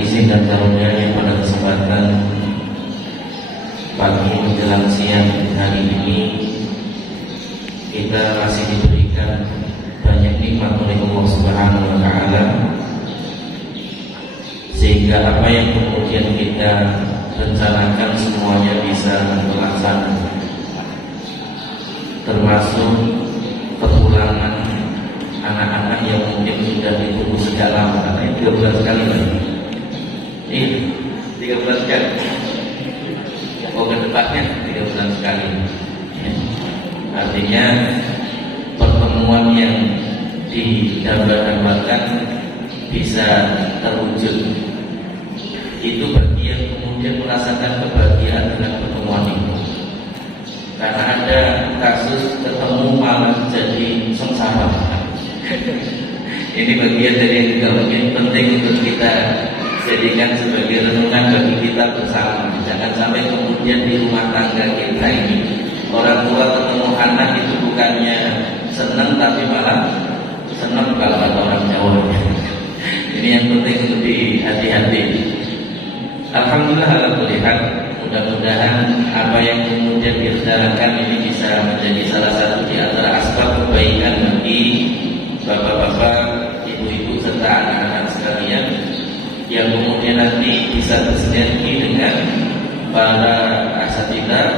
izin dan karunia-Nya pada kesempatan pagi menjelang siang hari ini kita masih diberikan banyak nikmat oleh Allah Subhanahu wa Ta'ala, sehingga apa yang kemudian kita rencanakan semuanya bisa terlaksana, termasuk kepulangan anak-anak yang mungkin sudah ditunggu sejak lama, katanya 3 bulan sekali lagi. Iya, 3 bulan sekali. Oh, ke depannya 3 bulan sekali. Artinya pertemuan yang didambakan bisa terwujud. Itu bagi yang kemudian merasakan kebahagiaan dengan pertemuan itu. Karena ada kasus ketemu malah jadi sengsara. Ini bagian dari yang juga mungkin penting untuk kita jadikan sebagai renungan bagi kita bersama. Jangan sampai kemudian di rumah tangga kita ini orang tua ketemu anak itu bukannya senang tapi malah senang kalau ada orang Jawa. Ini yang penting untuk dihati-hati. Alhamdulillah ala kulli hal, mudah-mudahan apa yang kemudian direncanakan ini bisa menjadi salah satu di antara asbab kebaikan bagi bapak-bapak, ibu-ibu serta anak-anak sekalian, yang kemudian nanti bisa bersinergi dengan para asatidzah,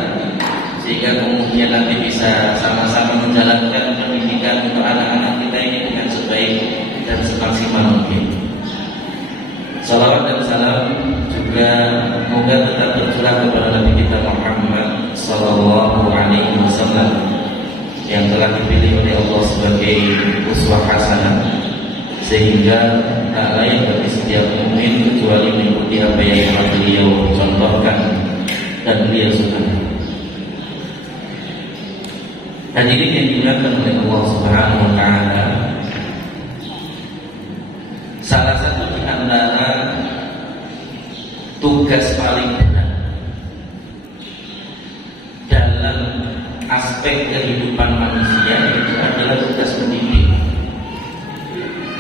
sehingga kemudian nanti bisa sama-sama menjalankan pendidikan untuk anak-anak kita ini dengan sebaik dan semaksimal mungkin. Salawat dan salam juga moga tetap tercurah kepada Nabi kita Muhammad Sallallahu Alaihi Wasallam yang telah dipilih oleh Allah sebagai uswah hasanah, sehingga tak layak bagi setiap mukmin kecuali mengikuti apa yang telah beliau contohkan dan beliau suka. Hadirin yang dimuliakan oleh Allah Subhanahu wa Ta'ala, salah satu di antara tugas paling berat dalam aspek kehidupan manusia itu adalah tugas mendidik.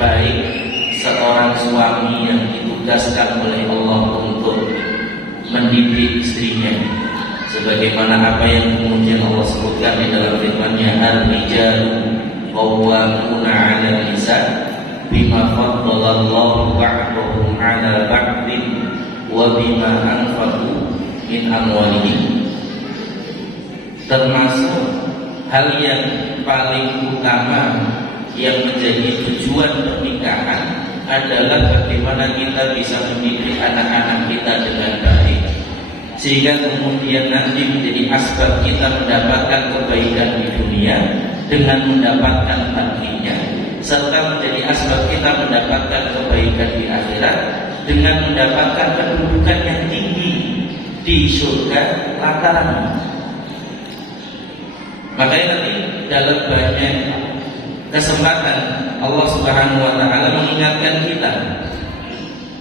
Baik seorang suami yang ditugaskan oleh Allah untuk mendidik istrinya, sebagaimana apa yang kemudian Allah sebutkan di dalam firman-Nya, Ar-rijalu qawwamuna 'ala an-nisa bima faddalallahu ba'dahum 'ala ba'din wa bima anfaqu min amwalihim. Termasuk hal yang paling utama yang menjadi tujuan pernikahan adalah bagaimana kita bisa mendidik anak-anak kita dengan baik, sehingga kemudian nanti menjadi asbab kita mendapatkan kebaikan di dunia dengan mendapatkan takdirnya, serta menjadi asbab kita mendapatkan kebaikan di akhirat dengan mendapatkan kedudukan yang tinggi di surga lantaran. Makanya nanti dalam banyak kesempatan Allah Subhanahu wa Ta'ala mengingatkan kita,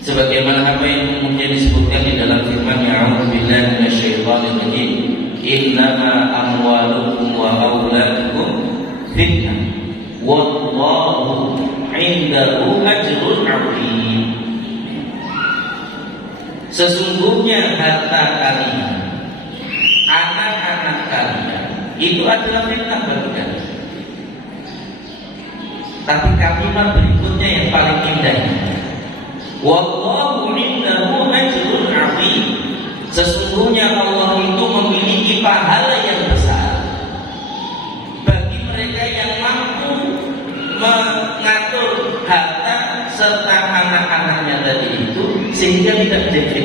sebagaimana apa yang kemudian disebutkan di dalam firman-Nya, A'udzubillahi minasyaitonir rajim, innama amwalukum wa auladukum fitnah wallahu 'indahu ajrun 'azim. Sesungguhnya harta kalian, anak-anak kalian itu adalah fitnah bagi kalian. Tapi kalimat berikutnya yang paling indah, wallahu 'indahu ajrun 'azim. Sesungguhnya Allah itu memiliki pahala yang besar bagi mereka yang mampu mengatur harta serta anak-anaknya tadi itu sehingga tidak menjadi.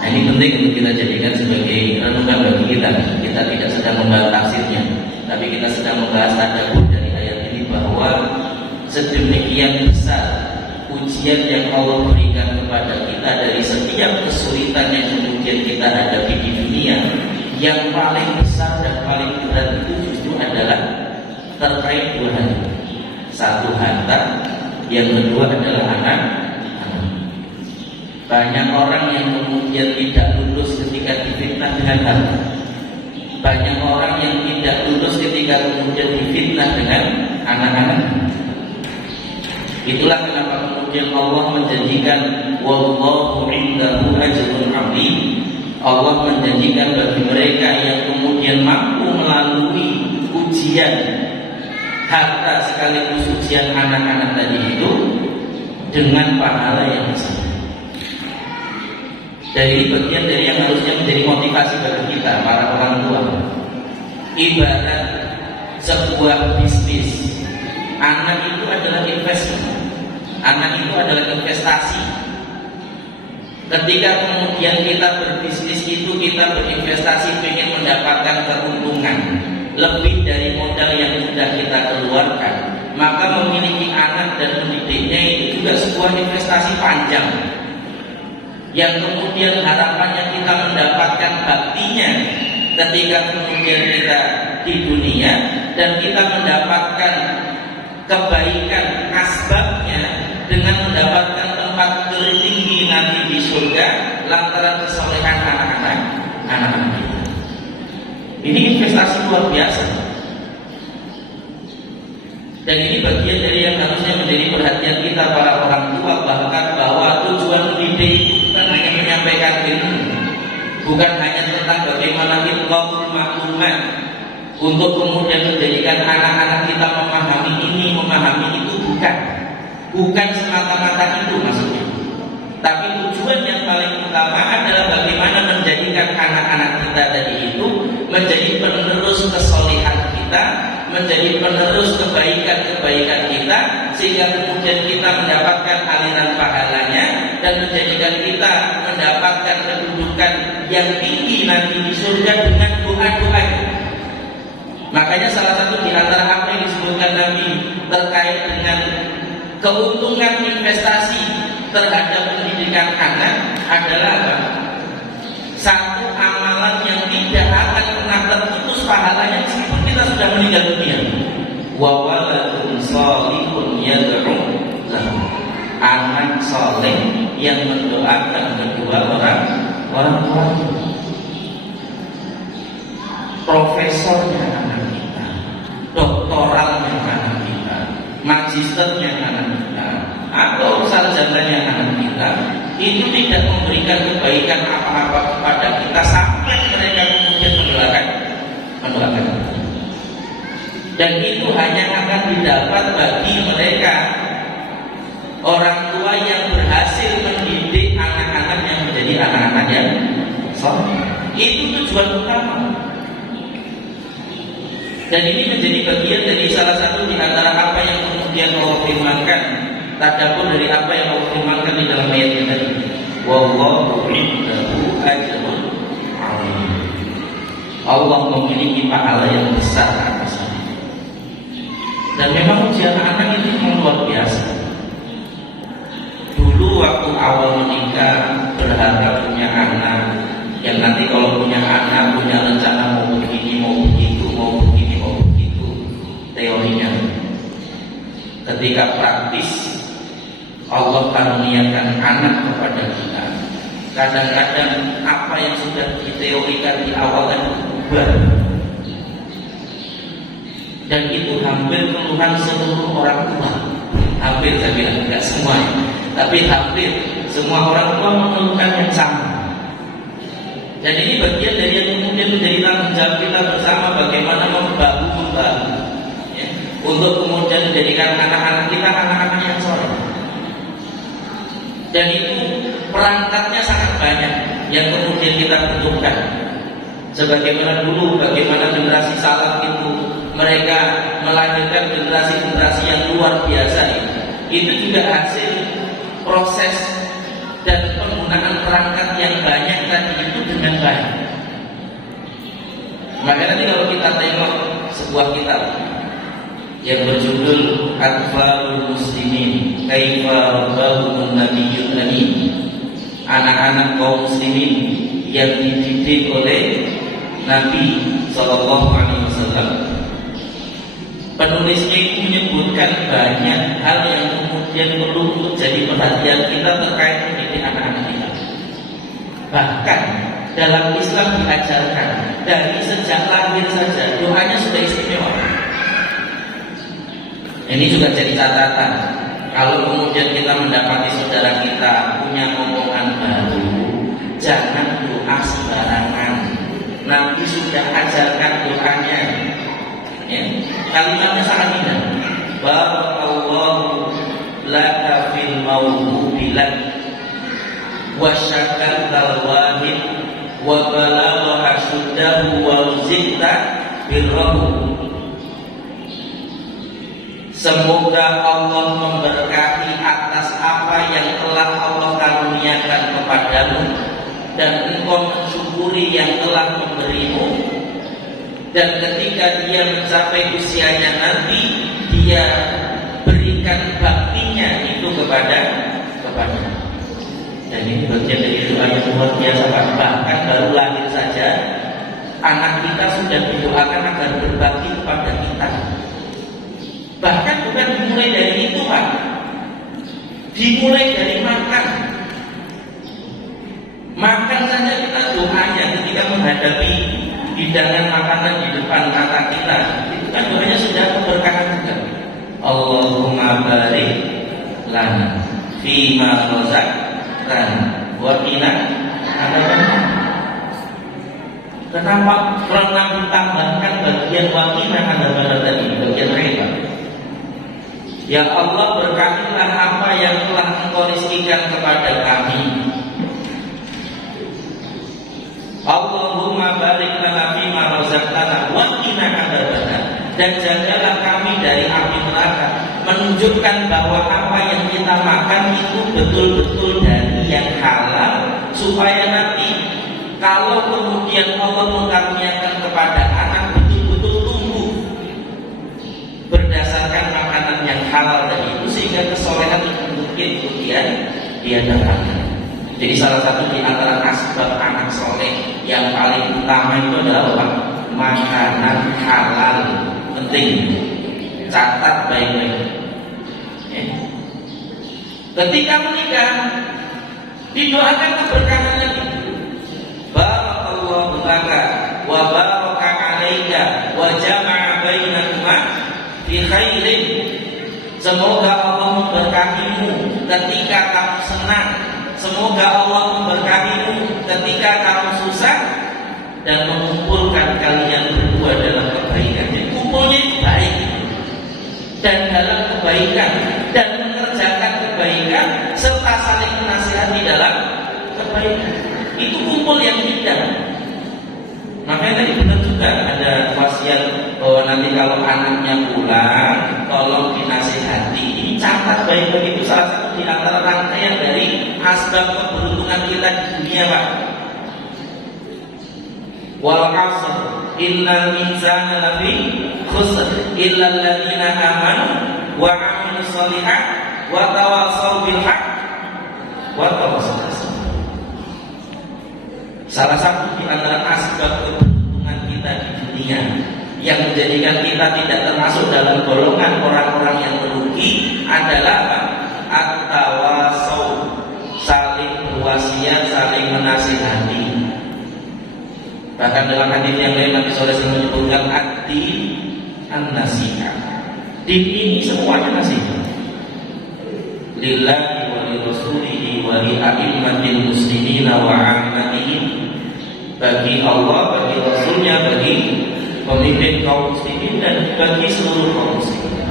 Nah, ini penting untuk kita jadikan sebagai renungan bagi kita. Kita tidak sedang membahas tafsirnya, tapi kita sedang membahas tadabbur dari ayat ini, bahwa sedemikian besar ujian yang Allah berikan kepada kita dari setiap kesulitan yang kemudian kita hadapi di dunia. Yang paling besar dan paling berat itu justru adalah terkait 2 hal. Satu, harta. Yang kedua adalah anak. Banyak orang yang kemudian tidak lulus ketika difitnah dengan harta. Banyak orang yang tidak lulus ketika kemudian difitnah dengan anak-anak. Itulah kenapa kemudian Allah menjanjikan wallahu indahu ajrun 'azim. Allah menjanjikan bagi mereka yang kemudian mampu melalui ujian harta sekaligus ujian anak-anak tadi itu dengan pahala yang besar. Dan ini bagian dari yang harusnya menjadi motivasi bagi kita para orang tua. Ibarat sebuah bisnis, anak itu adalah investment, anak itu adalah investasi. Ketika kemudian kita berbisnis itu kita berinvestasi ingin mendapatkan keuntungan lebih dari modal yang sudah kita keluarkan, maka memiliki anak dan mendidiknya itu juga sebuah investasi panjang yang kemudian harapannya kita mendapatkan baktinya ketika kemudian kita di dunia, dan kita mendapatkan kebaikan asbabnya dengan mendapatkan tempat tertinggi nanti di surga lantaran kesolehan anak-anak kita. Ini investasi luar biasa. Dan ini bagian dari yang harusnya menjadi perhatian kita para orang tua, bahkan bahwa tujuan mendidik itu bukan hanya menyampaikan ilmu, bukan hanya tentang bagaimana ilmu maklumat untuk kemudian menjadikan anak-anak kita memahami ini, memahami itu, bukan semata-mata itu maksudnya. Tapi tujuan yang paling utama adalah bagaimana menjadikan anak-anak kita tadi itu menjadi penerus kesolehan kita, menjadi penerus kebaikan-kebaikan kita, sehingga kemudian kita mendapatkan aliran pahalanya dan menjadikan kita mendapatkan kedudukan yang tinggi nanti di surga dengan doa-doanya. Makanya salah satu di antara apa yang disebutkan Nabi terkait dengan keuntungan investasi terhadap pendidikan anak adalah apa? Satu amalan yang tidak akan pernah terputus pahalanya meskipun kita sudah meninggal dunia. Wa waladun shalihun yad'u lahu. Anak soleh yang mendoakan kedua orang tuanya. Profesornya anak kita, doktoralnya anak kita, magisternya anak kita, atau sarjananya anak kita, itu tidak memberikan kebaikan apa-apa kepada kita sampai mereka kemudian mendoakan. Dan itu hanya akan didapat bagi mereka orang tua yang berhasil mendidik anak-anak yang menjadi anak-anak yang soleh. Itu tujuan utama. Dan ini menjadi bagian dari salah satu di antara apa yang kemudian Allah firmankan, tadabbur dari apa yang Allah firmankan di dalam ayat ini tadi. Wallahu indahu ajrun 'azim. Allah memiliki pahala yang besar atas ini. Dan memang ujian anak itu memang luar biasa. Dulu waktu awal menikah berharap punya anak, yang nanti kalau punya anak punya rencana mau begini, mau begitu, mau begini, mau begitu teorinya. Ketika praktis Allah karuniakan anak kepada kita, kadang-kadang apa yang sudah diteorikan di awal itu berubah. Dan itu hampir keluhan seluruh orang tua. Hampir saya bilang, tidak semua, tapi hampir semua orang tua mengeluhkan yang sama. Dan ini bagian dari yang kemudian menjadi tanggung jawab kita bersama, bagaimana membahu ya, untuk kemudian menjadikan anak-anak kita anak-anak yang soleh. Dan itu perangkatnya sangat banyak yang kemudian kita butuhkan. Sebagaimana dulu, bagaimana generasi salaf itu mereka melahirkan generasi-generasi yang luar biasa itu. Itu juga hasil proses dan penggunaan perangkat yang banyak tadi itu dengan baik. Maka nanti kalau kita tengok sebuah kitab yang berjudul Atfalul Muslimin Kaifa Rabbahum Nabiyyun Amin, anak-anak kaum muslimin yang dididik oleh Nabi SAW. Penulisnya itu menyebutkan banyak hal yang kemudian perlu untuk jadi perhatian kita terkait mendidik anak-anak kita. Bahkan dalam Islam diajarkan dari sejak lahir saja doanya sudah istimewa. Ini juga jadi catatan Kalau kemudian kita mendapati saudara kita punya omongan baru, jangan doa sembarangan. Nabi sudah ajarkan doanya. Ya. Kalimatnya sangat indah. Barakallahu laka fil mawhubilak wa syakartal wahid wa balagha syuddahu wa zidta birrahu. Semoga Allah memberkahi atas apa yang telah Allah karuniakan kepadamu, dan engkau mensyukuri yang telah memberimu. Dan ketika dia mencapai usianya nanti, dia berikan baktinya itu kepada. Dan ini bagian dari doa yang luar biasa, Pak. Bahkan baru lahir saja, anak kita sudah didoakan agar berbakti kepada kita. Bahkan bukan dimulai dari itu, Pak. Dimulai dari makan. Makan saja kita doanya ketika menghadapi hidangan makanan di depan mata kita. Itu kan doanya sudah keberkahan juga. Allahumma barik lana fima razaqtana wa qina adzabannar. Kenapa pernah ditambahkan bagian wa qina adzabannar tadi, bagian reba? Ya Allah, berkatilah apa yang telah Engkau rizkikan kepada kami. Allahumma barik lana fima razaqtana wa qina adzabannar. Dan jagalah kami dari api neraka. Menunjukkan bahwa apa yang kita makan itu betul-betul dari yang halal, supaya nanti kalau kemudian Allah mengaruniakan kepada anak, betul-betul tumbuh berdasarkan makanan yang halal tadi itu, sehingga kesolehan itu mungkin kemudian dia dapatkan. Jadi salah satu di antara asbab anak soleh yang paling utama itu adalah apa? Makanan halal. Penting, catat baik-baik. Ya. Ketika menikah, didoakan keberkahan lagi. Barakallahu laka wa baraka alaika wa jama'a bainakuma fi khairin. Semoga Allah memberkahimu ketika kamu senang. Semoga Allah memberkahimu ketika kamu susah, dan mengumpulkan kalian berdua dalam kebaikan. Jadi kumpulnya itu baik, dan dalam kebaikan, dan mengerjakan kebaikan serta saling menasihati dalam kebaikan. Itu kumpul yang indah. Makanya tadi benar juga ada wasiat bahwa nanti kalau anaknya pulang, tolong dinasihati. Ini catat baik-baik, itu salah satu di antara rangkaian dari asbab keberuntungan kita di dunia, Pak. Wal 'asr innal insana lafi khusr illa alladziina aamanu wa 'amilus shalihat wa tawassaw bil haqq wa tawassaw bis sabr. Salah satu di antara asbab keberuntungan kita di dunia yang menjadikan kita tidak termasuk dalam golongan orang-orang yang merugi adalah apa? At-tawassaw, saling berwasiat, saling menasihati. Bahkan dalam hadis yang lain Nabi sallallahu alaihi wasallam menyebutkan ad-din an-nasihat. Din ini semuanya nasihat. Lillahi wa li rasulihi wa li a'immatil muslimin wa 'ammatihim. Bagi Allah, bagi Rasulnya, bagi pemimpin kaum muslimin, dan bagi seluruh kaum muslimin.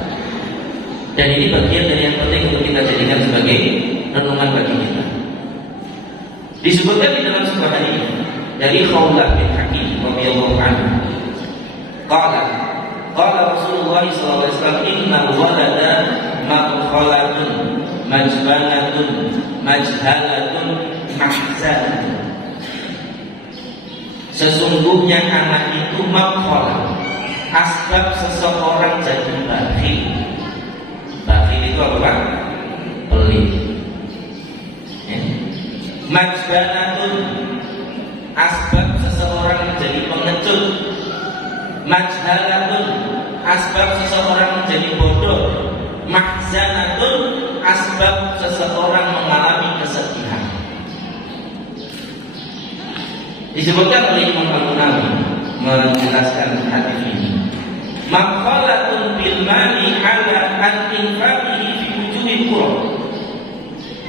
Dan ini bagian dari yang penting untuk kita jadikan sebagai renungan bagi kita. Disebutkan di dalam sebuah hadis dari Khawlah bin Hakim radhiyallahu anhu. Qala Rasulullah sallallahu alaihi wasallam, innal walada madkhalatun majbanatun majhalatun mahzanatun. Sesungguhnya anak itu makholah, asbab seseorang jadi bakhil. Bakhil itu apa? Pelit. Ya. Majbanatun, asbab seseorang menjadi pengecut. Majhalatun, asbab seseorang menjadi bodoh. Mahzanatun, asbab seseorang mengalami kesedihan. Disebutkan oleh Imam Al-Nawawi menjelaskan hadis ini. Maqalatun bil mali ala al-infaqihi fi wujuhi mimpi kula.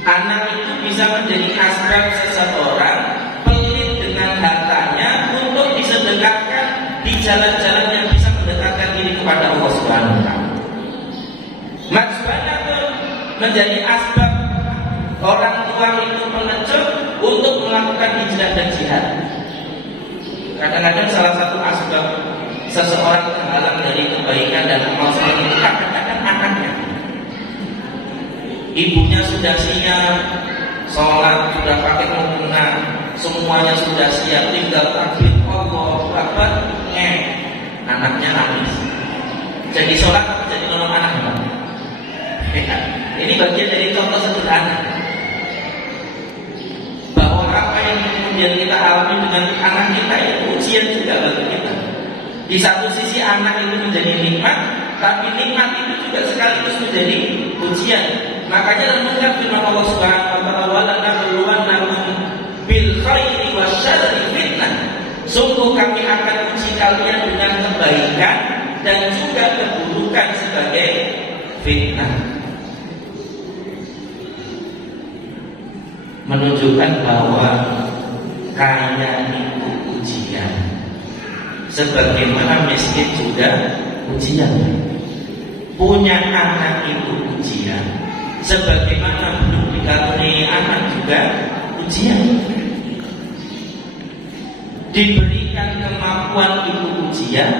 Anak itu bisa menjadi asbab seseorang pelit dengan hartanya untuk disedekahkan di jalan-jalan yang bisa mendekatkan diri kepada Allah Subhanahu wa taala. Majbanah menjadi asbab orang tua itu pengecut untuk melakukan hijrah dan jihad. Kadang-kadang salah satu asbab seseorang terhalang dari kebaikan dan amal soleh itu kadang-kadang anaknya. Ibunya sudah siap, sholat sudah pakai mukena, semuanya sudah siap, tinggal takbir Allah Akbar, anaknya nangis. Jadi sholat atau jadi nolong anak? Ini bagian dari contoh sederhana bahwa apa yang kemudian kita alami dengan anak kita itu ujian juga bagi kita. Di satu sisi anak itu menjadi nikmat, tapi nikmat itu juga sekaligus menjadi ujian. Makanya renungkan firman Allah Subhanahu wa taala, "Wa lanabluwannakum bil khairi wasyarri fitnah." Sungguh kami akan uji kalian dengan kebaikan dan juga keburukan sebagai fitnah. Menunjukkan bahwa kaya itu ujian, sebagaimana miskin juga ujian. Punya anak itu ujian, sebagaimana belum dikaruniai anak juga ujian. Diberikan kemampuan itu ujian,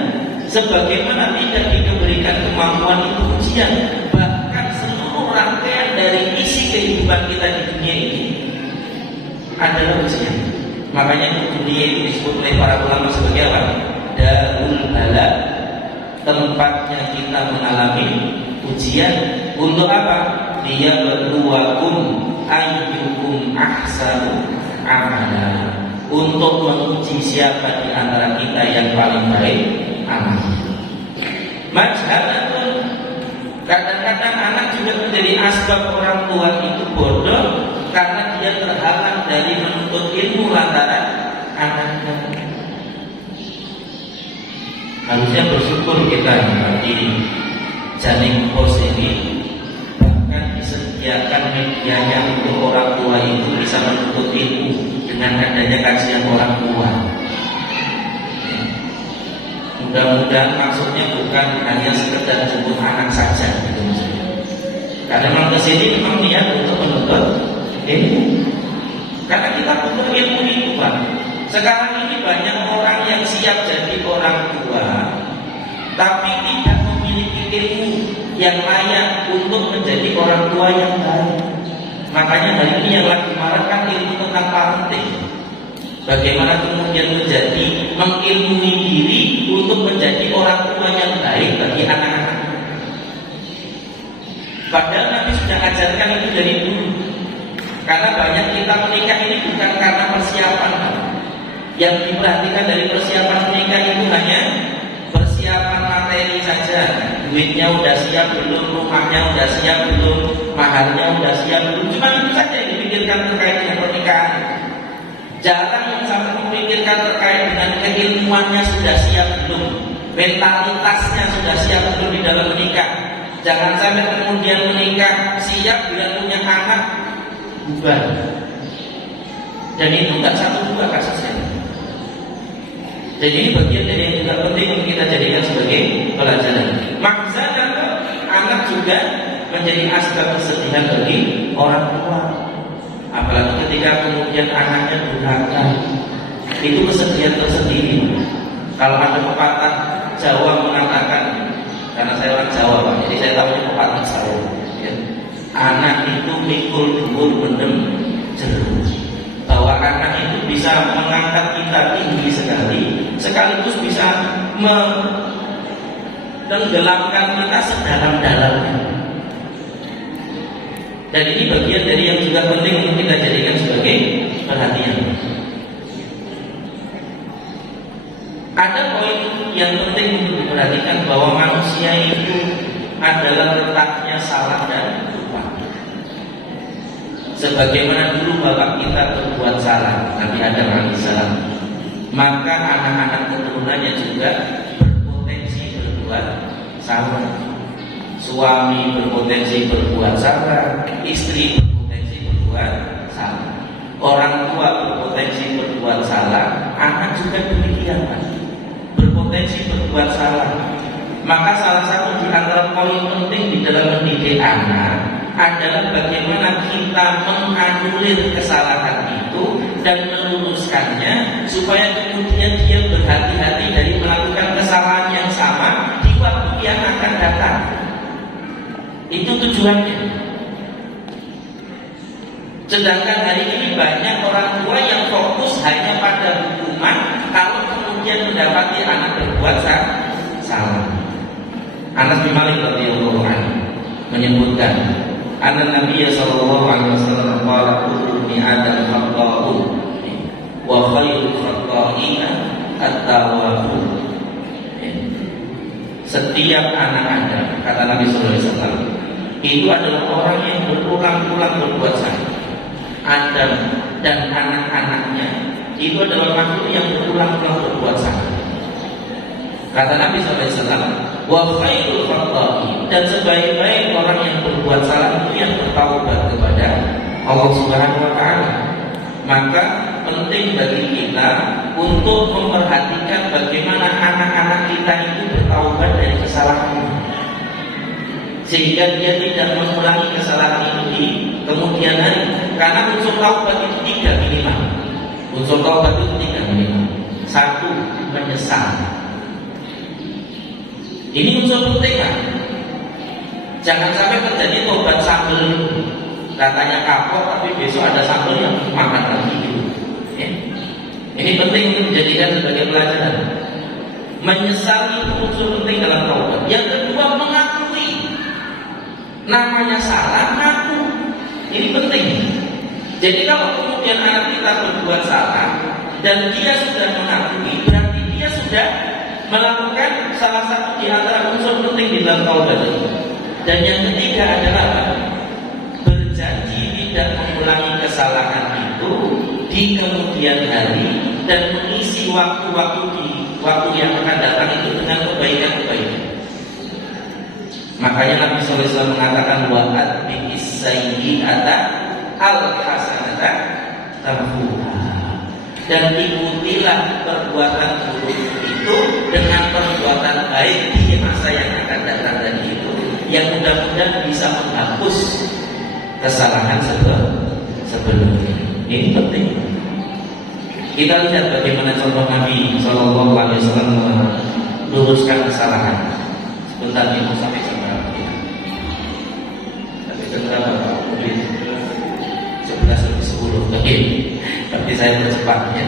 sebagaimana tidak diberikan kemampuan itu ujian. Bahkan seluruh rangkaian dari isi kehidupan kita di dunia ini adalah ujian. Makanya dunia itu disebut oleh para ulama sebagai apa? Darul bala, tempatnya kita mengalami ujian. Untuk apa? Liyabluwakum ayyukum ahsanu amala, untuk menguji siapa di antara kita yang paling baik amalnya. Majhalatun, kadang-kadang anak juga menjadi asbab orang tua itu bodoh karena dia terhalang dari menuntut ilmu lantaran anaknya. Harusnya bersyukur kita di Janing Pos ini bahkan disediakan medianya untuk orang tua itu bisa menuntut ilmu dengan adanya kajian orang tua. Mudah-mudahan maksudnya bukan hanya sekedar jemput anak saja, gitu maksudnya. Karena memang kesini memang niat untuk menuntut ilmu. Karena kita butuh ilmu itu, Pak. Sekarang ini banyak orang yang siap jadi orang tua, tapi tidak memiliki ilmu yang layak untuk menjadi orang tua yang baik. Makanya hari ini yang lagi marakkan ilmu tentang parenting. Bagaimana kemudian menjadi mengilmui diri untuk menjadi orang tua yang baik bagi anak-anak. Padahal Nabi sudah ajarkan itu dari dulu. Karena banyak kita menikah ini bukan karena persiapan. Yang diperhatikan dari persiapan menikah itu hanya persiapan materi saja. Duitnya udah siap belum, rumahnya udah siap belum, maharnya udah siap belum. Cuma itu saja yang dipikirkan terkait dengan pernikahan. Jarang yang sampai memikirkan terkait dengan keilmuannya sudah siap belum, mentalitasnya sudah siap belum di dalam menikah. Jangan sampai kemudian menikah siap bila punya anak bubar. Dan itu nggak satu dua kasusnya. Jadi ini bagian dari yang juga penting untuk kita jadikan sebagai pelajaran. Maksudnya anak juga menjadi asbab kesedihan bagi orang tua. Apalagi ketika kemudian anaknya durhaka, itu kesedihan tersendiri. Kalau ada pepatah Jawa mengatakan, karena saya orang Jawa Pak, jadi saya tahu pepatah Jawa ya. Anak itu mikul dhuwur mendem jeruk. Bahwa anak itu bisa mengangkat kita tinggi sekali, sekaligus bisa menenggelamkan kita sedalam-dalamnya. Dan ini bagian dari yang juga penting untuk kita jadikan sebagai perhatian. Ada poin yang penting untuk diperhatikan bahwa manusia itu adalah letaknya salah dan lupa. Sebagaimana dulu bapak kita berbuat salah, Nabi Adam alaihissalam, maka anak-anak keturunannya juga berpotensi berbuat salah. Suami berpotensi berbuat salah, istri berpotensi berbuat salah. Orang tua berpotensi berbuat salah, anak juga demikian, berpotensi berbuat salah. Maka salah satu di antara poin penting di dalam mendidik anak adalah bagaimana kita menganulir kesalahan itu dan meluruskannya supaya kemudian dia berhati-hati dari melakukan kesalahan yang sama di waktu yang akan datang. Itu tujuannya. Sedangkan hari ini banyak orang tua yang fokus hanya pada hukuman kalau kemudian mendapati anak berbuat salah. Anas bin Malik radhiyallahu anhu menyebutkan, anna Nabi sallallahu alaihi wasallam qala kullu ibni adam khata'un wa khairul khata'ina at-tawwabun. Setiap anak Adam, kata Nabi sallallahu alaihi wasallam, itu adalah orang yang berulang-ulang berbuat salah. Adam dan anak-anaknya itu adalah makhluk yang berulang-ulang berbuat salah. Kata Nabi SAW, wa khairul khata'in, dan sebaik-baik orang yang berbuat salah itu yang bertaubat kepada Allah Subhanahu wa taala. Maka penting bagi kita untuk memperhatikan bagaimana anak-anak kita itu bertaubat dari kesalahan, sehingga dia tidak mengulangi kesalahan itu di kemudian hari. Karena unsur taubat itu tiga minimal. Unsur taubat itu tiga minimal. Satu, menyesal. Ini unsur penting kan? Jangan sampai terjadi tobat sambal itu. Katanya kapok tapi besok ada sambal yang makan lagi gitu. Ya. Ini penting untuk dijadikan sebagai pelajaran. Menyesal itu unsur penting dalam taubat. Yang kedua, mengakui. Namanya salah, ngaku. Ini penting. Jadi kalau kemudian anak kita berbuat salah dan dia sudah mengakui, berarti dia sudah melakukan salah satu di antara unsur penting di dalam taubat ini. Dan yang ketiga adalah berjanji tidak mengulangi kesalahan itu di kemudian hari dan mengisi waktu-waktu di waktu yang akan datang itu dengan kebaikan-kebaikan. Makanya Nabi SAW mengatakan wa'ad bi'is sayyi'ata al-hasanata tamhuha, dan ikutilah perbuatan buruk itu dengan perbuatan baik di masa yang akan datang tadi itu, yang mudah-mudahan bisa menghapus kesalahan sebelumnya. Ini penting. Kita lihat bagaimana contoh Nabi Shallallahu Alaihi Wasallam meluruskan kesalahan. Sebentar ini sampai seberapa? Sampai seberapa? 11:10. Oke. Tapi saya percepatnya.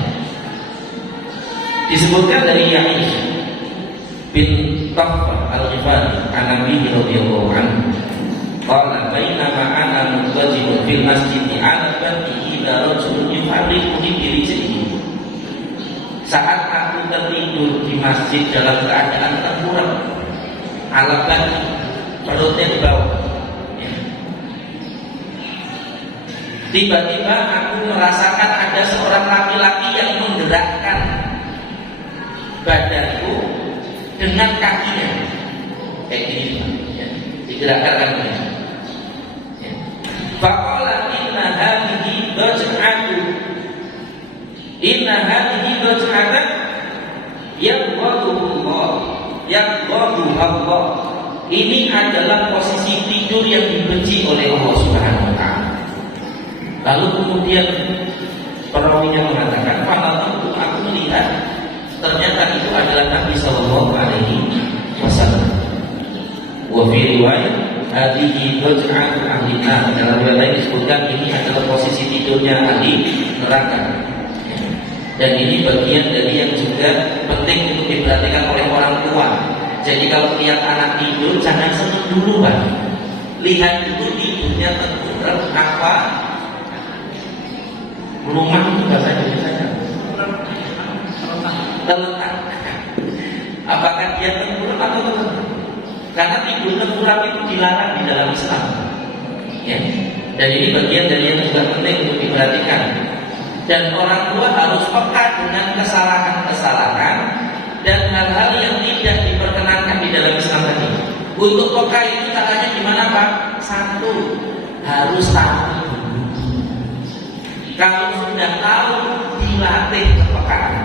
Disebutkan dari Ya'is bin Tafah al-Ghifari an Nabi radhiyallahu anhu qala bainama ana muntajibun fil masjid ala batihi rajulun yufarriquni bi rijlihi. Saat aku tertidur di masjid dalam keadaan tengkurap, ala bati, perutnya di bawah. Tiba-tiba aku merasakan ada seorang laki-laki yang menggerakkan badanku dengan kakinya, kayak gini, ya. Digerakkan kakinya. Ya. Faqala inna hadhihi raj'atu, inna hadhihi raj'atan yaqwadullah, yaqwadullah. Ini adalah posisi tidur yang dibenci oleh Allah Subhanahu wa taala. Lalu kemudian perawinya mengatakan, "Fa'ala itu aku melihat ternyata itu adalah Nabi Sallallahu Alaihi Wasallam." Wa fi riwayat hadhihi raj'atu ahli nar. Dalam riwayat lain disebutkan ini adalah posisi tidurnya ahli neraka. Dan ini bagian dari yang juga penting untuk diperhatikan oleh orang tua. Jadi kalau lihat anak tidur jangan senang dulu, Pak. Lihat dulu tidurnya tengkurap apa? Rumah itu bahasa Indonesia terletak. Apakah dia tengkurap atau terletak? Karena tidur tengkurap itu dilarang di dalam Islam. Ya. Dan ini bagian dari yang juga penting untuk diperhatikan. Dan orang tua harus peka dengan kesalahan-kesalahan dan hal-hal yang tidak diperkenankan di dalam Islam tadi. Untuk peka itu caranya gimana Pak? Satu, harus tahu. Kalau sudah tahu, dilatih kepekaan.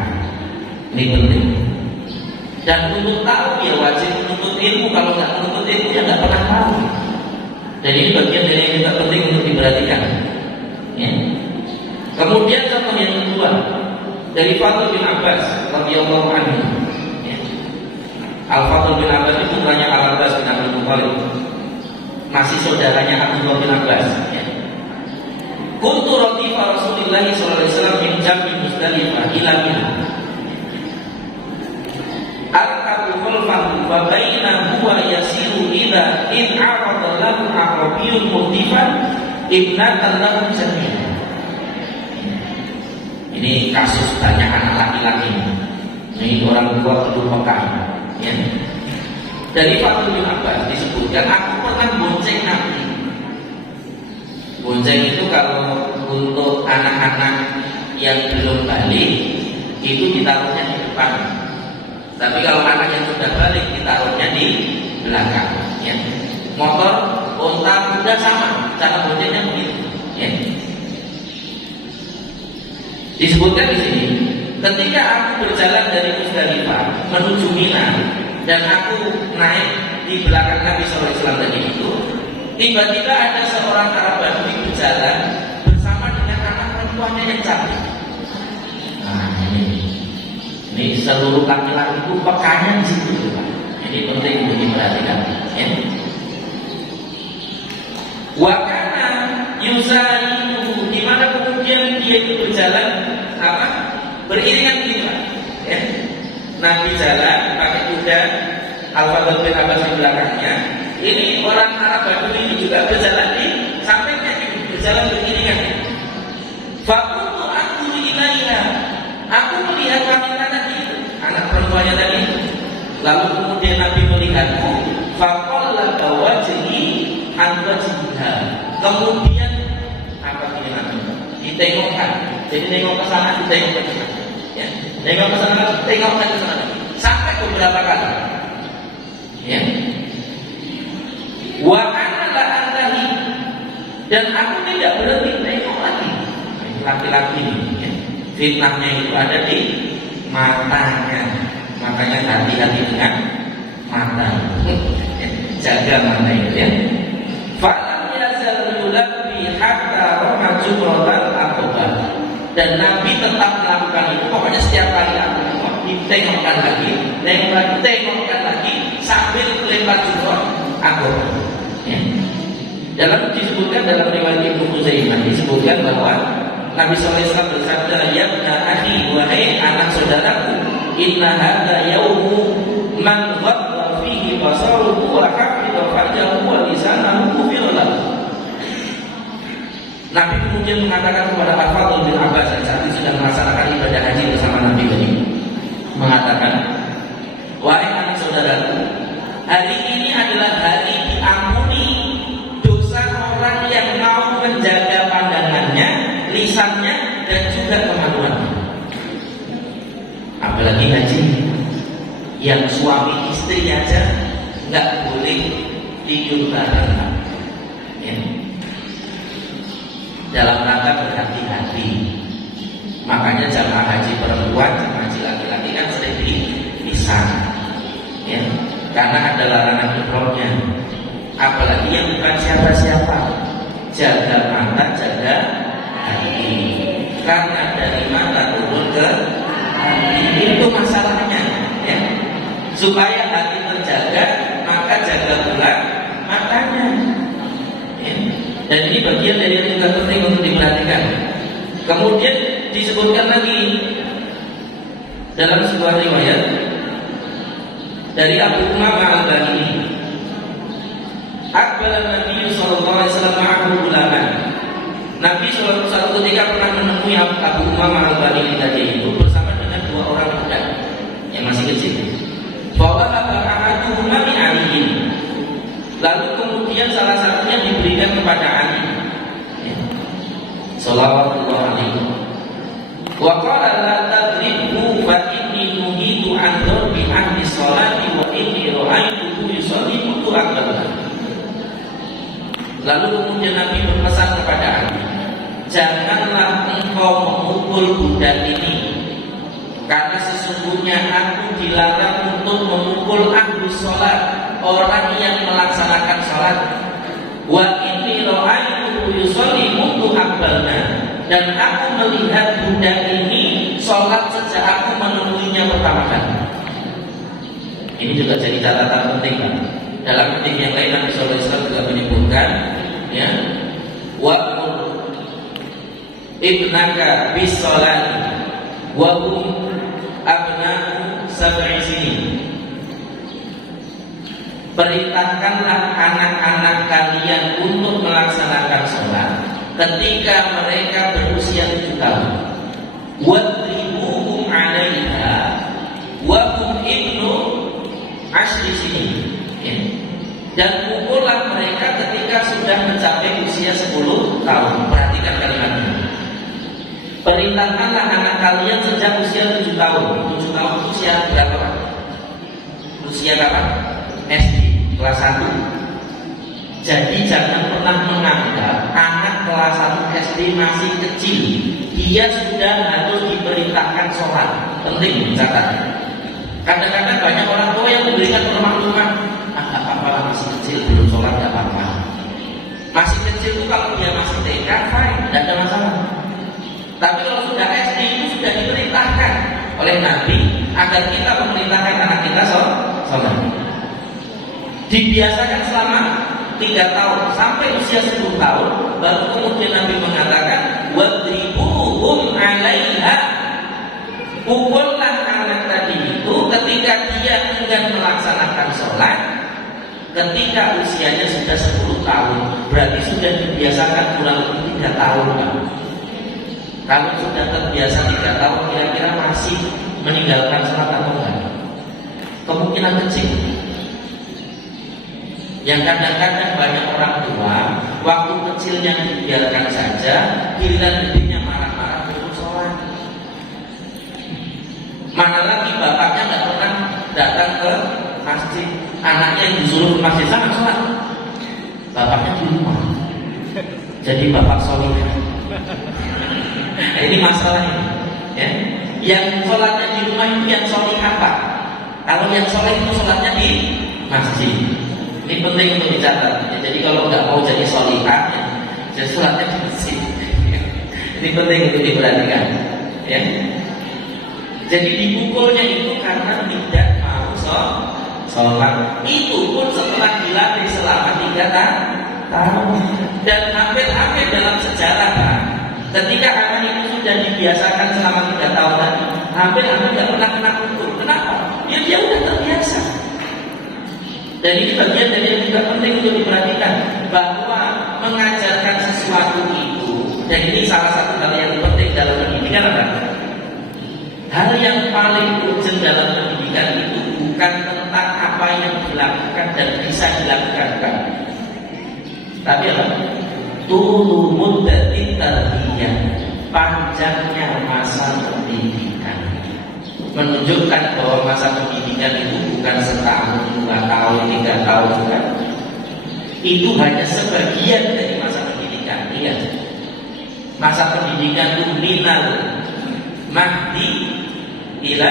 Ini penting. Dan untuk tahu ya wajib menuntut ilmu. Kalau nggak menuntut ilmu ya nggak pernah tahu. Dan ini bagian dari yang kita penting untuk diperhatikan. Ya. Kemudian contoh yang kedua dari Fadl bin Abbas radhiyallahu anhu. Ya. Al-Fadl bin Abbas itu putranya Al-Abbas bin Abdul Muthalib, masih saudaranya Abdullah bin Abbas. Ya. Kuntu radifa Rasulillah sallallahu alaihi wasallam min jambi Musdalifah ila Mina. Arkabu khalfahu wa bainahu wa yasiru ila in arada lahu aqrabiyun mutifan ibnatan lahu jami'an. Ini kasus banyak anak laki-laki. Ini orang tua perlu peka. Ya. Dari Fadl bin Abbas disebutkan, aku pernah bonceng Nabi. Bonceng itu kalau untuk anak-anak yang belum balik itu ditaruhnya di depan. Tapi kalau anak yang sudah balik ditaruhnya di belakang. Ya. Motor, unta, kuda sama, cara boncengnya begitu. Ya. Disebutkan di sini, ketika aku berjalan dari Musdalifah menuju Mina dan aku naik di belakang Nabi SAW tadi itu, tiba-tiba ada seorang Arab Badui berjalan bersama dengan anak perempuannya yang cantik. Nah ini seluruh laki-laki itu pekanya di situ. Ini penting untuk diperhatikan. Ya. Wakana yusari, di mana kemudian dia itu berjalan beriringan gitu. Ya. Nabi jalan pakai kuda, Al-Fadl bin Abbas di belakangnya. Ini orang Arab Badui ini juga berjalan di sampingnya, berjalan beriringan. Fakuntu aku ilaiha, aku melihat wanita tadi, anak perempuannya tadi. Lalu kemudian Nabi melihatku, faqalla bawajhi an wajhiha. Kemudian apa ini Nabi? Ditengokkan. Jadi nengok ke sana, ditengok ke sana. Ya. Nengok ke sana, tengok ke sana. Sampai beberapa kali. Ya. Wa ana la antahi, dan aku tidak berhenti nengok lagi. Laki-laki ini, ya. Fitnahnya itu ada di matanya. Makanya hati-hati dengan mata. Jaga mata itu ya. Falam yazal yulabbi hatta rama jumratan aqaba. Dan Nabi tetap melakukan itu. Pokoknya setiap kali aku ditengokkan lagi, tengokkan lagi sambil lempar jumrah aqaba. Ya. Dalam disebutkan dalam riwayat Ibnu Khuzaimah disebutkan bahwa Nabi SAW bersabda, ya akhi, wahai anak saudaraku, inna hadza yaumu man ghadda fihi basaruhu wa hafidha farjahu wa lisanuhu fil ghadab. Nabi kemudian mengatakan kepada Al-Fadl bin Abbas yang saat itu sedang melaksanakan ibadah haji bersama Nabi tadi, mengatakan, wahai anak saudaraku, hari ini adalah hari diampuni dosa orang yang mau menjaga pandangannya, lisannya, dan juga kemaluannya. Apalagi haji yang suami istri aja nggak boleh tidur bareng. Ya. Dalam rangka berhati-hati. Makanya jamaah haji perempuan, jamaah haji laki-laki kan sering dipisah. Ya. Karena ada larangan ihramnya. Apalagi yang bukan siapa-siapa. Jaga mata, jaga hati. Karena dari mata turun ke hati. Itu masalahnya. Ya. Supaya hati terjaga, maka jaga pula matanya. Ya. Dan ini bagian dari yang juga penting untuk diperhatikan. Kemudian disebutkan lagi dalam sebuah riwayat dari Abu Umamah Al-Bahili, Aqbala Nabi sallallahu alaihi wasallam ma'ahu ulaman. Nabi suatu ketika pernah menemui Abu Umamah Al-Bahili tadi itu bersama dengan dua orang muda yang masih kecil. Bahwa ahaduhuma min aliyin. Lalu kemudian salah satunya diberikan kepada Ali. Ya. Sallallahu alaihi. Wa qala la tadribu fa inni nuhitu an darbi ahli sholati wa inni ra'aytuhu yusalli Lalu kemudian Nabi berpesan kepada Ali, janganlah engkau memukul budak ini, karena sesungguhnya aku dilarang untuk memukul ahli sholat, orang yang melaksanakan sholat. Wa inni ra'aitu yusolli mundu akbalna, dan aku melihat budak ini sholat sejak aku menemuinya pertama kali. Ini juga jadi catatan penting kan? Dalam hadis yang lain Nabi sallallahu alaihi wasallam juga menyebutkan, ya, wa'mur ibnaka bis sholati wa hum abna'u sab'i sinin. Perintahkanlah anak-anak kalian untuk melaksanakan sholat ketika mereka berusia 7 tahun. Wadribuhum 'alaiha wa hum ibnu 10 sinin. Ya. Dan pukullah mereka ketika sudah mencapai usia 10 tahun. Perhatikan kalimat ini. Perintahkanlah anak kalian sejak usia 7 tahun. 7 tahun itu usia berapa, Pak? Usia kapan? SD kelas 1. Jadi jangan pernah menganggap anak kelas 1 SD masih kecil dia sudah harus diperintahkan sholat. Penting dicatat. Kadang-kadang banyak orang tua yang memberikan permakluman, gak apa-apa, masih kecil belum sholat, gak apa-apa. Masih kecil itu kalau dia masih TK, fine, tidak ada masalah. Tapi kalau sudah SD itu sudah diperintahkan oleh Nabi agar kita memerintahkan anak kita sholat. Dibiasakan selama 3 tahun sampai usia 10 tahun, baru kemudian Nabi mengatakan wadribuhum 'alaiha, pukullah anak tadi itu ketika dia enggan melaksanakan sholat ketika usianya sudah 10 tahun. Berarti sudah dibiasakan kurang lebih 3 tahun kan? Kalau sudah terbiasa 3 tahun, kira-kira masih meninggalkan sholat atau enggak? Kemungkinan kecil. Yang kadang-kadang banyak orang tua waktu kecilnya dibiarkan saja, giliran gedenya marah-marah terus sholat. Mana lagi bapaknya nggak pernah datang ke masjid, anaknya yang disuruh ke masjid sana sholat, bapaknya di rumah. Jadi bapak soleh. Ini masalah ini. Ya. Yang sholatnya di rumah itu yang soleh apa? Kalau yang soleh itu sholatnya di masjid. Ini penting untuk dicatat. Ya, jadi kalau nggak mau jadi solihah, ya, jadi sholatnya di masjid. Ini penting untuk diperhatikan. Ya. Jadi dipukulnya itu karena tidak mau sholat. Itu pun setelah dilatih selama 3 tahun. Dan hampir-hampir dalam sejarah kan, ketika anak itu sudah dibiasakan selama 3 tahun tadi, hampir-hampir tidak pernah kena pukul. Kenapa? Ya dia udah terbiasa. Dan ini bagian dari yang juga penting untuk diperhatikan, bahwa mengajarkan sesuatu itu, dan ini salah satu hal yang penting dalam pendidikan adalah hal yang paling urgent dalam pendidikan itu bukan tentang apa yang dilakukan dan bisa dilakukan, tapi apa? Tulu muddatit tarbiyah, panjangnya masa pendidikan, menunjukkan bahwa masa pendidikan itu bukan setahun, 2 tahun, 3 tahun kan? Itu hanya sebagian dari masa pendidikan. Iya. Masa pendidikan itu minal mahdi ila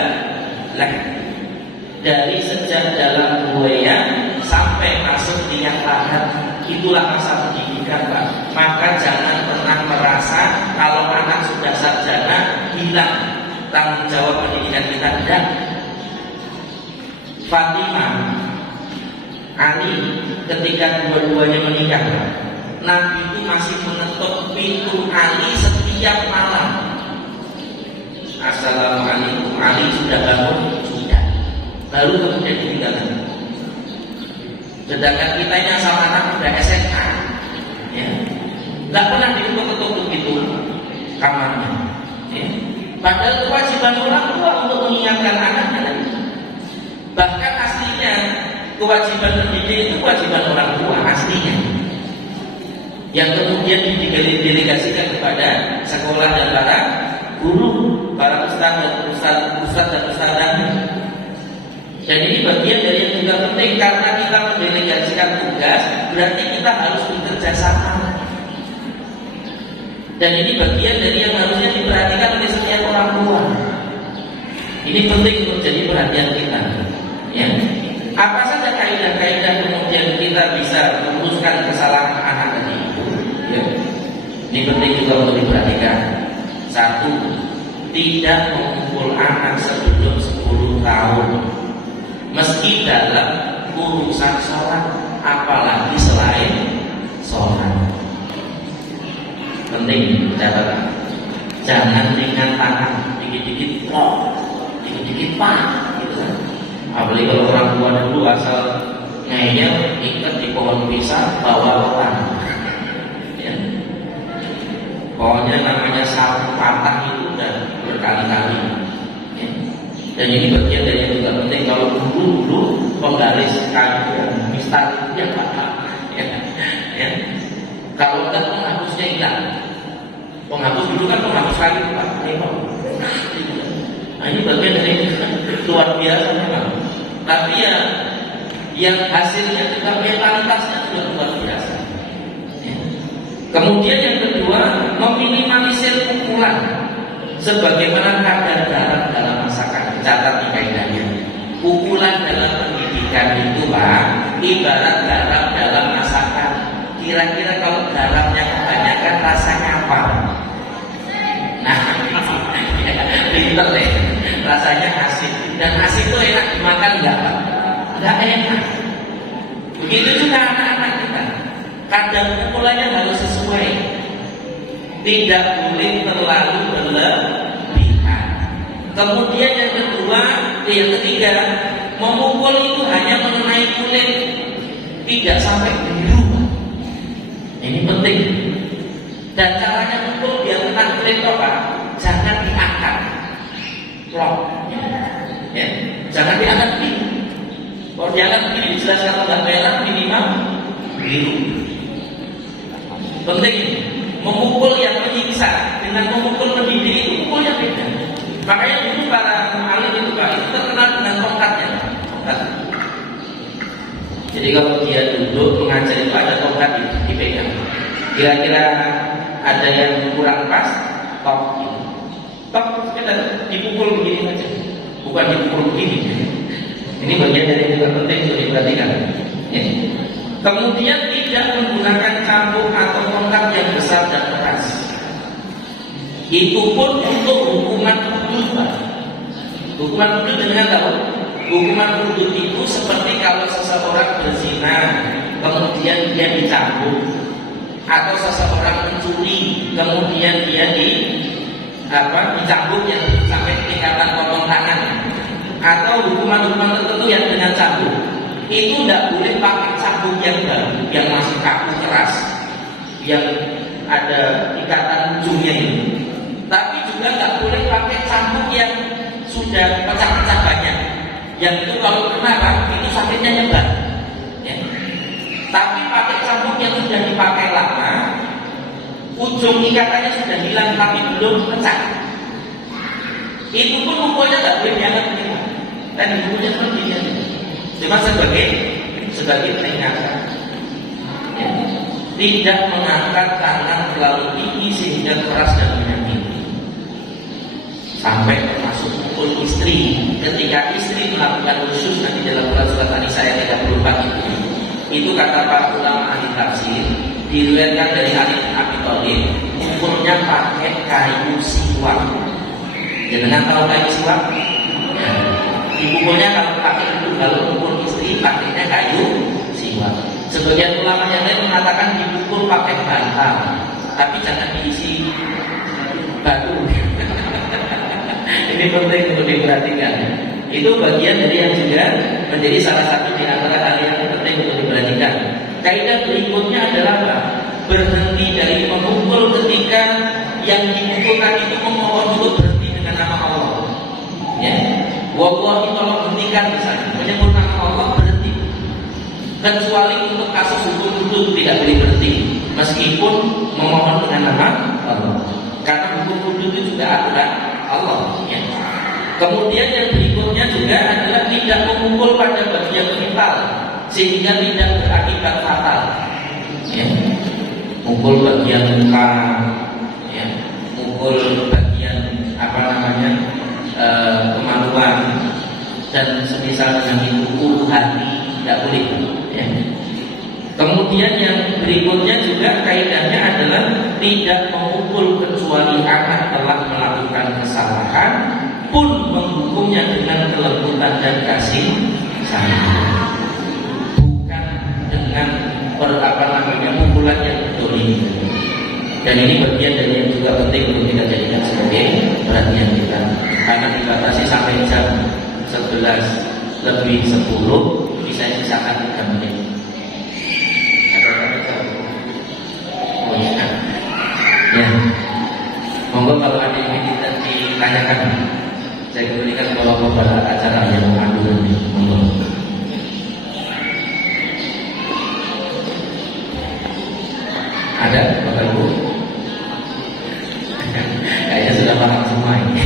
lahdi, dari sejak dalam buaya sampai masuk liang lahat, itulah masa pendidikan, Pak. Maka jangan pernah merasa kalau anak sudah sarjana hilang tanggung jawab pendidikan kita. Tidak. Fatimah, Ali ketika dua-duanya menikah, Nabi itu masih mengetuk pintu Ali setiap malam. Assalamualaikum, Ali sudah bangun? Sudah. Lalu kemudian ditinggalkan. Sedangkan kita yang sama anak sudah SMA, ya, nggak pernah diketuk-ketuk itu kamarnya. Ya. Padahal kewajiban orang tua untuk mengingatkan anaknya. Bahkan aslinya kewajiban pendidik itu kewajiban orang tua aslinya, yang kemudian didelegasikan kepada sekolah dan para guru, para ustaz dan ustadzah. Dan ini bagian dari yang juga penting, karena kita mendelegasikan tugas, berarti kita harus bekerja bekerja sama. Dan ini bagian dari yang harusnya diperhatikan oleh setiap orang tua. Ini penting untuk jadi perhatian kita. Ya. Apa saja kaidah-kaidah kemudian kita bisa meluruskan kesalahan anak tadi itu. Ya. Ini penting juga untuk diperhatikan. Satu, tidak memukul anak sebelum 10 tahun, meski dalam urusan sholat, apalagi selain sholat. Penting catatan. Jangan ringan tangan, dikit-dikit plok, dikit-dikit pak, gitu kan. Apalagi kalau orang tua dulu asal ngeyel, ikat di pohon pisang, bawa orang. Ya. Pokoknya namanya sapu patah itu udah berkali-kali. Ya. Dan ini bagian dari yang juga penting. Kalau dulu penggaris kayu mistar itu yang patah. Ya. Ya. Kalau enggak penghapusnya hilang. Penghapus dulu kan penghapus kayu Pak. Nah ini bagian dari luar biasa memang. Tapi ya yang hasilnya juga mentalitasnya juga luar biasa. Ya. Kemudian yang kedua, meminimalisir pukulan sebagaimana kadar garam dalam masakan. Catat di kaidahnya. Pukulan dalam pendidikan itu Pak, ibarat garam dalam masakan. Kira-kira kalau garamnya kebanyakan rasanya apa? Nah, pinter deh. Rasanya asin. Dan asin itu enak dimakan enggak? Enggak enak. Begitu juga anak-anak kita. Kadar pukulannya harus sesuai. Tidak boleh terlalu berlebihan. Kemudian yang kedua, yang ketiga, memukul itu hanya mengenai kulit, tidak sampai biru. Ini penting. Dan caranya mukul biar kena kulit Pak, jangan diangkat. Plok. Ya. Jangan diangkat begini. Kalau diangkat begini jelas kalau nggak merah minimal biru. Penting ini. Memukul yang menyiksa dengan memukul mendidik itu pukulnya beda. Makanya dulu para alim itu Pak, itu terkenal dengan tongkatnya. Tongkat. Jadi kalau dia duduk mengajar itu ada tongkat dipegang. Kira-kira ada yang kurang pas, top gitu. Top sekedar dipukul begini saja, bukan dipukul begini. Ini bagian dari yang juga penting untuk diperhatikan. Ya. Kemudian tidak menggunakan cambuk atau tongkat yang besar dan keras. Itu pun untuk hukuman hudud. Hukuman hudud dengan tahu? Hukuman hudud itu seperti kalau seseorang berzina, kemudian dia dicambuk, atau seseorang mencuri, kemudian dia dicambuk yang sampai tingkatan potong tangan, atau hukuman-hukuman tertentu yang dengan cambuk. Itu tidak boleh pakai cambuk yang baru, yang masih kaku keras, yang ada ikatan ujungnya ini. Tapi juga tidak boleh pakai cambuk yang sudah pecah-pecah banyak. Yang itu kalau kena Pak, itu sakitnya nyebar. Ya. Tapi pakai cambuk yang sudah dipakai lama, ujung ikatannya sudah hilang tapi belum pecah. Itu pun mukulnya tidak boleh diangkat begini. Dan mukulnya seperti ini. Cuma sebagai peringatan. Ya. Tidak mengangkat tangan terlalu tinggi sehingga keras dan menyakiti. Sampai termasuk mukul istri. Ketika istri melakukan khusus nanti dalam surat An-Nisa ayat 34 itu kata para ulama ahli tafsir, diriwayatkan dari Ali bin Abi Thalib, mukulnya pakai kayu siwak. Jangan tahu kayu siwak? Dipukulnya kalau pakai itu, kalau mukul istri pakainya kayu siwak. Sebagian ulama yang lain mengatakan dipukul pakai bantal, tapi jangan diisi batu. Ini penting untuk diperhatikan. Itu bagian dari yang juga menjadi salah satu di antara hal yang penting untuk diperhatikan. Kaidah berikutnya adalah apa? Berhenti dari memukul ketika yang dipukulkan itu memohon untuk berhenti dengan nama Allah. Ya, wallahi tolong hentikan misalnya, menyebut nama Allah berhenti. Kecuali untuk kasus hukum itu tidak boleh berhenti, meskipun memohon dengan nama Allah. Karena hukum hudud itu juga adalah Allah. Ya. Kemudian yang berikutnya juga adalah tidak memukul pada bagian vital sehingga tidak berakibat fatal. Ya. mukul bagian muka, ya, mukul bagian kemaluan dan semisal dengan itu hati tidak boleh, ya. Kemudian yang berikutnya juga kaidahnya adalah tidak memukul kecuali anak telah melakukan kesalahan, pun menghukumnya dengan kelembutan dan kasih sayang, bukan dengan pukulan yang betul ini. Dan ini bagian dari yang juga penting untuk kita jadikan sebagai perhatian kita, karena dibatasi sampai jam 11:10, bisa sisakan 3 menit. Oh ya, ya. Monggo kalau ada yang kita ditanyakan, saya kembalikan kalau pada acara yang mengandung ini. Monggo. Ada Bapak Ibu? Kayaknya sudah paham semua ini.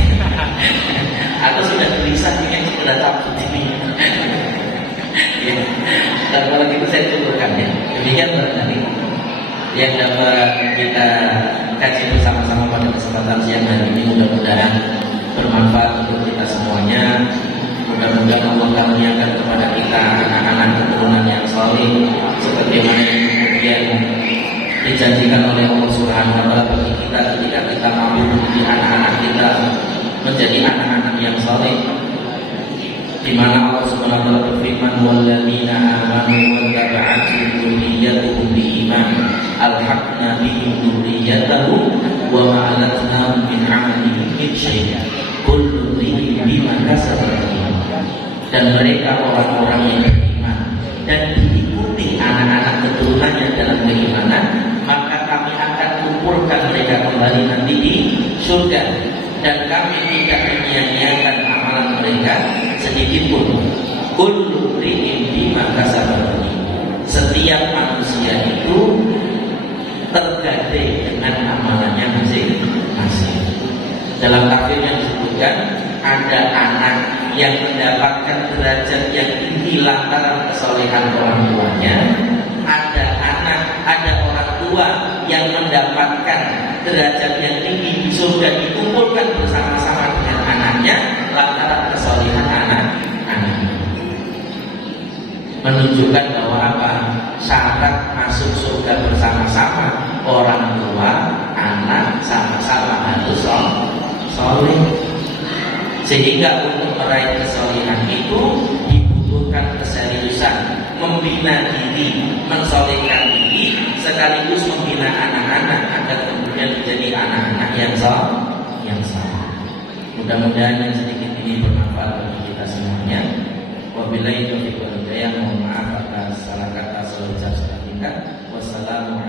Atau sudah gelisah ingin sudah takut ini. Ya. Dan kalau gitu saya tuturkan ya. Demikian barangkali yang dapat kita kaji bersama-sama pada kesempatan siang hari ini, mudah-mudahan bermanfaat untuk kita semuanya. Mudah-mudahan Allah karuniakan kepada kita anak-anak keturunan yang saleh sebagaimana yang kemudian dijanjikan oleh Allah Subhanahu wa taala bagi kita ketika kita mampu menjadi anak-anak kita menjadi anak-anak yang saleh, di mana Allah Subhanahu wa taala berfirman, walladzina amanu wattaba'atuhum dzurriyyatuhum biiman alhaqna bihim dzurriyyatahum wa ma alatnahum min 'amalihim min syai', kullu imrin bima kasaba. Dan mereka orang-orang yang beriman dan diikuti anak-anak keturunannya dalam keimanan, maka kami akan kumpulkan mereka kembali nanti di surga, dan kami tidak menyia-nyiakan amalan mereka sedikit pun. Kullu imrin bima kasaba. Setiap manusia itu tergadai dengan amalannya masing-masing. Dalam tafsirnya disebutkan ada anak yang mendapatkan derajat yang tinggi lantaran kesolehan orang tuanya, ada orang tua yang mendapatkan derajat yang tinggi di surga dikumpulkan bersama-sama dengan anaknya lantaran kesolehan anak-anaknya. Menunjukkan bahwa apa? Syarat masuk surga bersama-sama orang tua, anak sama-sama harus soleh. Sehingga untuk meraih kesolehan itu dibutuhkan keseriusan, membina diri, mensolehkan diri, sekaligus membina anak-anak agar kemudian menjadi anak-anak yang soleh. Mudah-mudahan yang sedikit ini bermanfaat bagi kita semuanya. Wabillahi taufiq wal hidayah. Mohon maaf atas salah kata, salah ucap, salah tingkah. Wassalamualaikum.